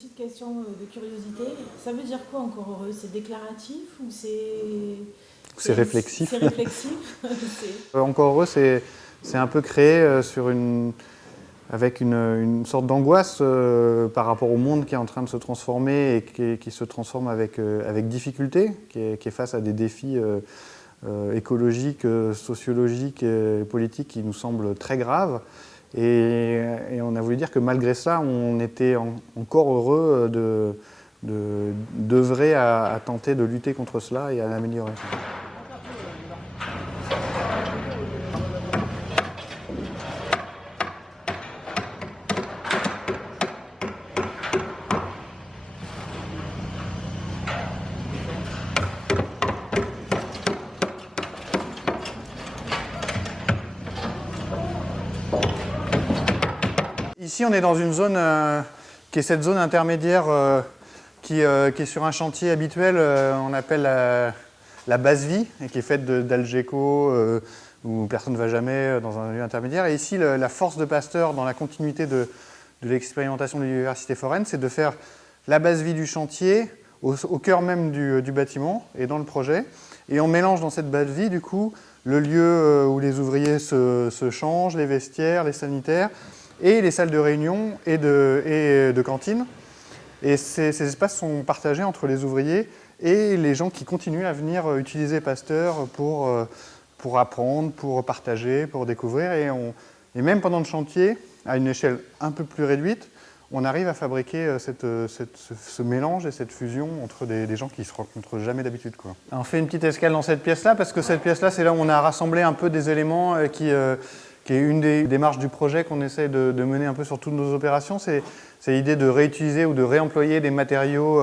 Petite question de curiosité, ça veut dire quoi encore heureux? C'est déclaratif ou c'est réflexif? C'est réflexif. Encore heureux, c'est un peu créé avec une sorte d'angoisse par rapport au monde qui est en train de se transformer et qui se transforme avec difficulté, qui est face à des défis écologiques, sociologiques et politiques qui nous semblent très graves. Et on a voulu dire que malgré ça, on était encore heureux d'œuvrer à tenter de lutter contre cela et à l'améliorer. Ici, on est dans une zone qui est cette zone intermédiaire qui est sur un chantier habituel, on appelle la base vie, et qui est faite d'Algeco, où personne ne va jamais dans un lieu intermédiaire. Et ici, la force de Pasteur, dans la continuité de l'expérimentation de l'université foraine, c'est de faire la base vie du chantier au cœur même du bâtiment et dans le projet. Et on mélange dans cette base vie, du coup, le lieu où les ouvriers se changent, les vestiaires, les sanitaires, et les salles de réunion et de cantine. Et ces espaces sont partagés entre les ouvriers et les gens qui continuent à venir utiliser Pasteur pour apprendre, pour partager, pour découvrir. Et même pendant le chantier, à une échelle un peu plus réduite, on arrive à fabriquer ce mélange et cette fusion entre des gens qui ne se rencontrent jamais d'habitude, quoi. On fait une petite escale dans cette pièce-là, parce que cette pièce-là, c'est là où on a rassemblé un peu des éléments qui est une des démarches du projet qu'on essaie de mener un peu sur toutes nos opérations. C'est l'idée de réutiliser ou de réemployer des matériaux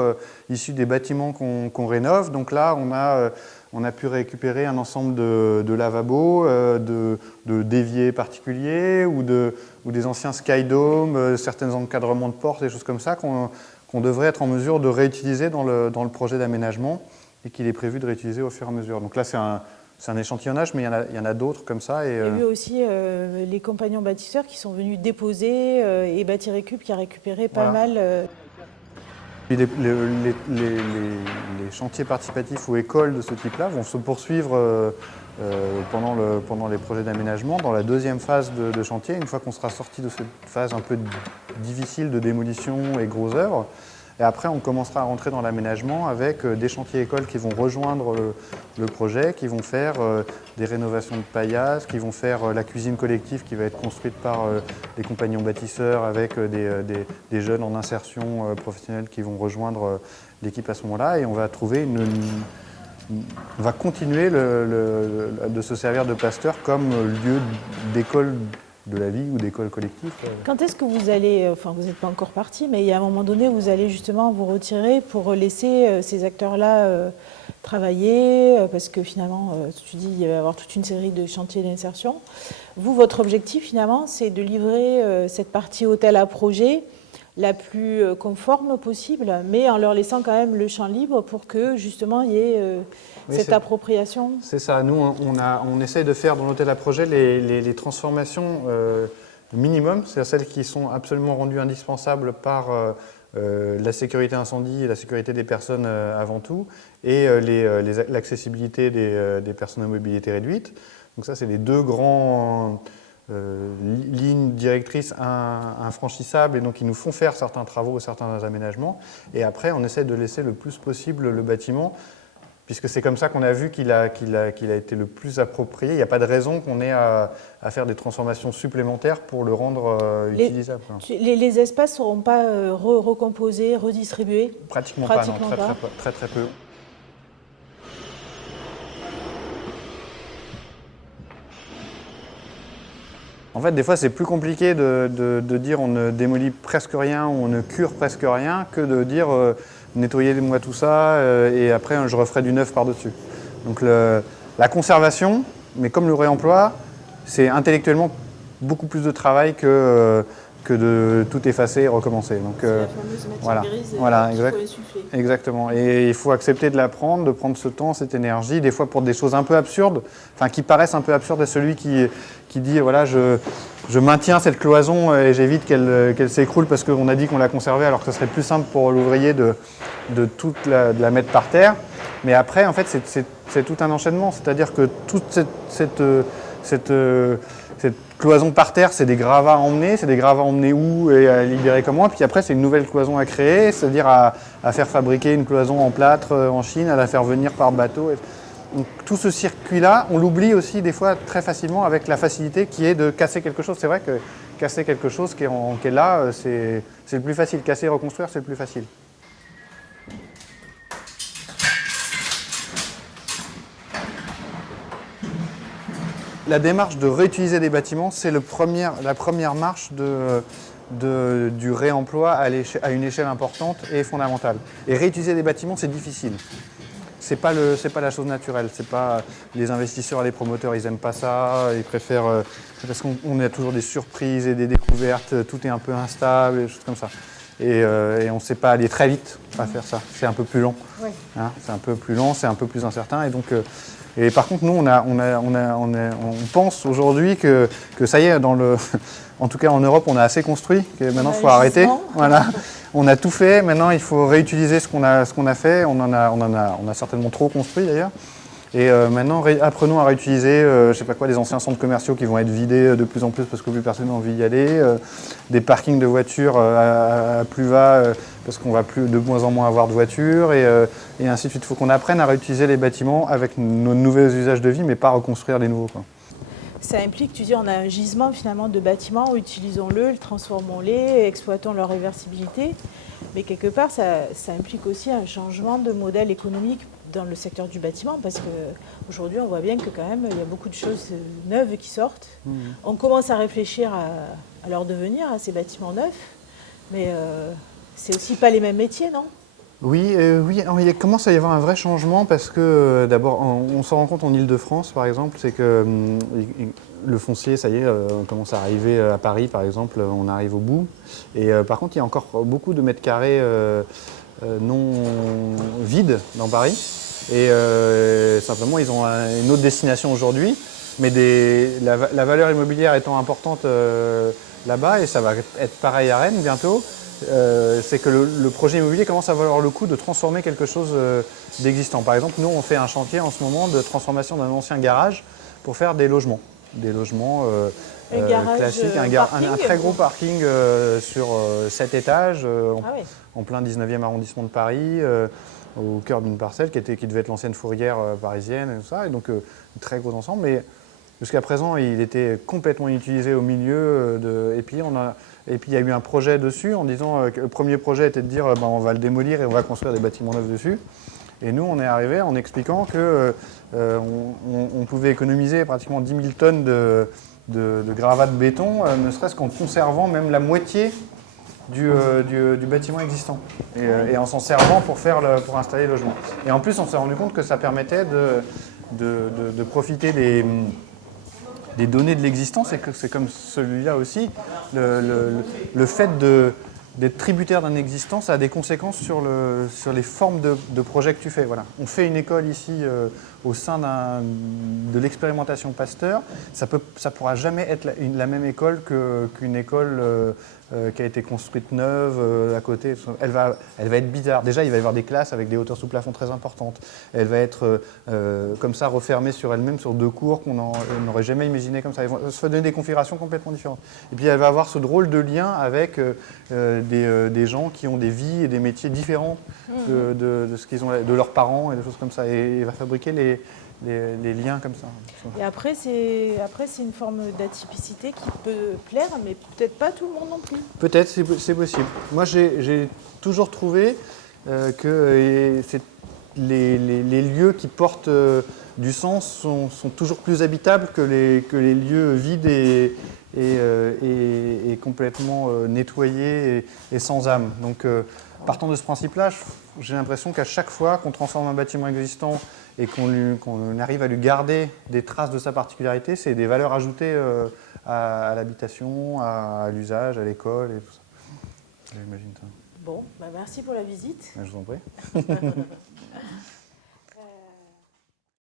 issus des bâtiments qu'on rénove. Donc là, on a pu récupérer un ensemble de lavabos, d'éviers particuliers ou des anciens skydomes, certains encadrements de portes, des choses comme ça qu'on devrait être en mesure de réutiliser dans le projet d'aménagement et qu'il est prévu de réutiliser au fur et à mesure. Donc là, c'est un échantillonnage, mais il y en a d'autres comme ça. Il y a eu aussi les compagnons bâtisseurs qui sont venus déposer et Bâti Récup qui a récupéré pas mal. Puis les chantiers participatifs ou écoles de ce type-là vont se poursuivre pendant les projets d'aménagement. Dans la deuxième phase de chantier, une fois qu'on sera sorti de cette phase un peu difficile de démolition et gros œuvres, et après, on commencera à rentrer dans l'aménagement avec des chantiers écoles qui vont rejoindre le projet, qui vont faire des rénovations de paillasse, qui vont faire la cuisine collective qui va être construite par les compagnons bâtisseurs avec des jeunes en insertion professionnelle qui vont rejoindre l'équipe à ce moment-là. Et on va trouver on va continuer de se servir de Pasteur comme lieu d'école de la vie ou d'école collective. Quand est-ce que vous allez, enfin vous n'êtes pas encore parti, mais il y a un moment donné où vous allez justement vous retirer pour laisser ces acteurs-là travailler, parce que finalement, tu dis il va y avoir toute une série de chantiers d'insertion. Vous, votre objectif finalement, c'est de livrer cette partie hôtel à projet la plus conforme possible, mais en leur laissant quand même le champ libre pour que justement il y ait cette appropriation. C'est ça, nous on essaye de faire dans l'hôtel à projet les transformations minimum, c'est-à-dire celles qui sont absolument rendues indispensables par la sécurité incendie et la sécurité des personnes avant tout, et l'accessibilité des personnes à mobilité réduite. Donc ça, c'est les deux grands lignes directrices infranchissables, et donc ils nous font faire certains travaux, certains aménagements, et après on essaie de laisser le plus possible le bâtiment, puisque c'est comme ça qu'on a vu qu'il a été le plus approprié. Il n'y a pas de raison qu'on ait à faire des transformations supplémentaires pour le rendre utilisable. Les espaces ne seront pas recomposés, redistribués? Pratiquement pas, non, très peu. En fait, des fois, c'est plus compliqué de dire on ne démolit presque rien ou on ne cure presque rien que de dire nettoyez-moi tout ça et après je referai du neuf par-dessus. Donc la conservation, mais comme le réemploi, c'est intellectuellement beaucoup plus de travail que que de tout effacer et recommencer. Donc, c'est la fameuse matière voilà, grise voilà, qu'il faut insuffler. exactement. Et il faut accepter de la prendre, de prendre ce temps, cette énergie, des fois pour des choses un peu absurdes, enfin qui paraissent un peu absurdes à celui qui dit voilà, je maintiens cette cloison et j'évite qu'elle s'écroule parce qu'on a dit qu'on la conservait, alors que ce serait plus simple pour l'ouvrier de de la mettre par terre. Mais après, en fait, c'est tout un enchaînement, c'est-à-dire que toute cette cloison par terre, c'est des gravats à emmener. C'est des gravats à emmener où et à libérer comment. Et puis après, c'est une nouvelle cloison à créer, c'est-à-dire à faire fabriquer une cloison en plâtre en Chine, à la faire venir par bateau. Donc tout ce circuit-là, on l'oublie aussi des fois très facilement avec la facilité qui est de casser quelque chose. C'est vrai que casser quelque chose qui est là, c'est le plus facile. Casser et reconstruire, c'est le plus facile. La démarche de réutiliser des bâtiments, c'est la première marche du réemploi à une échelle importante et fondamentale. Et réutiliser des bâtiments, c'est difficile. C'est pas la chose naturelle. C'est pas les investisseurs, les promoteurs, ils n'aiment pas ça. Ils préfèrent parce qu'on a toujours des surprises et des découvertes. Tout est un peu instable, des choses comme ça. Et on ne sait pas aller très vite à faire ça. C'est un peu plus lent. Ouais. Hein, c'est un peu plus lent, c'est un peu plus incertain. Et donc et par contre, nous, on pense aujourd'hui que ça y est, en tout cas en Europe, on a assez construit, que maintenant il faut arrêter. Voilà. On a tout fait, maintenant il faut réutiliser ce qu'on a fait. On a certainement trop construit d'ailleurs. Et maintenant, apprenons à réutiliser, je sais pas quoi, des anciens centres commerciaux qui vont être vidés de plus en plus parce que plus personne n'a envie d'y aller, des parkings de voitures à plus bas parce qu'on va de moins en moins avoir de voitures et ainsi de suite. Il faut qu'on apprenne à réutiliser les bâtiments avec nos nouveaux usages de vie, mais pas reconstruire les nouveaux, quoi. Ça implique, tu dis, on a un gisement finalement de bâtiments, utilisons-le, transformons-les, exploitons leur réversibilité. Mais quelque part, ça implique aussi un changement de modèle économique dans le secteur du bâtiment, parce qu'aujourd'hui, on voit bien que quand même, il y a beaucoup de choses neuves qui sortent. On commence à réfléchir à leur devenir, à ces bâtiments neufs, mais c'est aussi pas les mêmes métiers, non ? Oui, il commence à y avoir un vrai changement parce que d'abord, on s'en rend compte en Île-de-France par exemple, c'est que le foncier, ça y est, on commence à arriver à Paris par exemple, on arrive au bout. Et par contre, il y a encore beaucoup de mètres carrés non vides dans Paris. Et simplement, ils ont une autre destination aujourd'hui, mais la valeur immobilière étant importante là-bas, et ça va être pareil à Rennes bientôt. C'est que le projet immobilier commence à valoir le coup de transformer quelque chose d'existant. Par exemple, nous, on fait un chantier en ce moment de transformation d'un ancien garage pour faire des logements. Des logements classiques, un très gros parking sur 7 étages en plein 19e arrondissement de Paris, au cœur d'une parcelle qui devait être l'ancienne fourrière parisienne et tout ça. Et donc, un très gros ensemble. Mais jusqu'à présent, il était complètement inutilisé au milieu. Et puis, il y a eu un projet dessus en disant que le premier projet était de dire on va le démolir et on va construire des bâtiments neufs dessus. Et nous, on est arrivé en expliquant qu'on pouvait économiser pratiquement 10 000 tonnes de gravats de béton, ne serait-ce qu'en conservant même la moitié du bâtiment existant et en s'en servant pour installer le logement. Et en plus, on s'est rendu compte que ça permettait de profiter des données de l'existence, et que c'est comme celui-là aussi, le fait d'être tributaire d'un existant, ça a des conséquences sur les formes de projets que tu fais. Voilà. On fait une école ici au sein de l'expérimentation Pasteur. Ça pourra jamais être la même école qu'une école qui a été construite neuve à côté. Elle va être bizarre. Déjà, il va y avoir des classes avec des hauteurs sous plafond très importantes. Elle va être comme ça refermée sur elle-même sur 2 cours qu'on n'aurait jamais imaginé comme ça. Elles vont se donner des configurations complètement différentes. Et puis elle va avoir ce drôle de lien avec des gens qui ont des vies et des métiers différents de ce qu'ils ont, de leurs parents et des choses comme ça. Et il va fabriquer les liens comme ça. Et après, c'est une forme d'atypicité qui peut plaire, mais peut-être pas tout le monde non plus. Peut-être, c'est possible. Moi, j'ai toujours trouvé que les lieux qui portent du sens sont toujours plus habitables que les lieux vides et complètement nettoyés et sans âme. Donc, partant de ce principe-là, j'ai l'impression qu'à chaque fois qu'on transforme un bâtiment existant et qu'on arrive à lui garder des traces de sa particularité, c'est des valeurs ajoutées à l'habitation, à l'usage, à l'école et tout ça. J'imagine ça. Bon, bah merci pour la visite. Je vous en prie.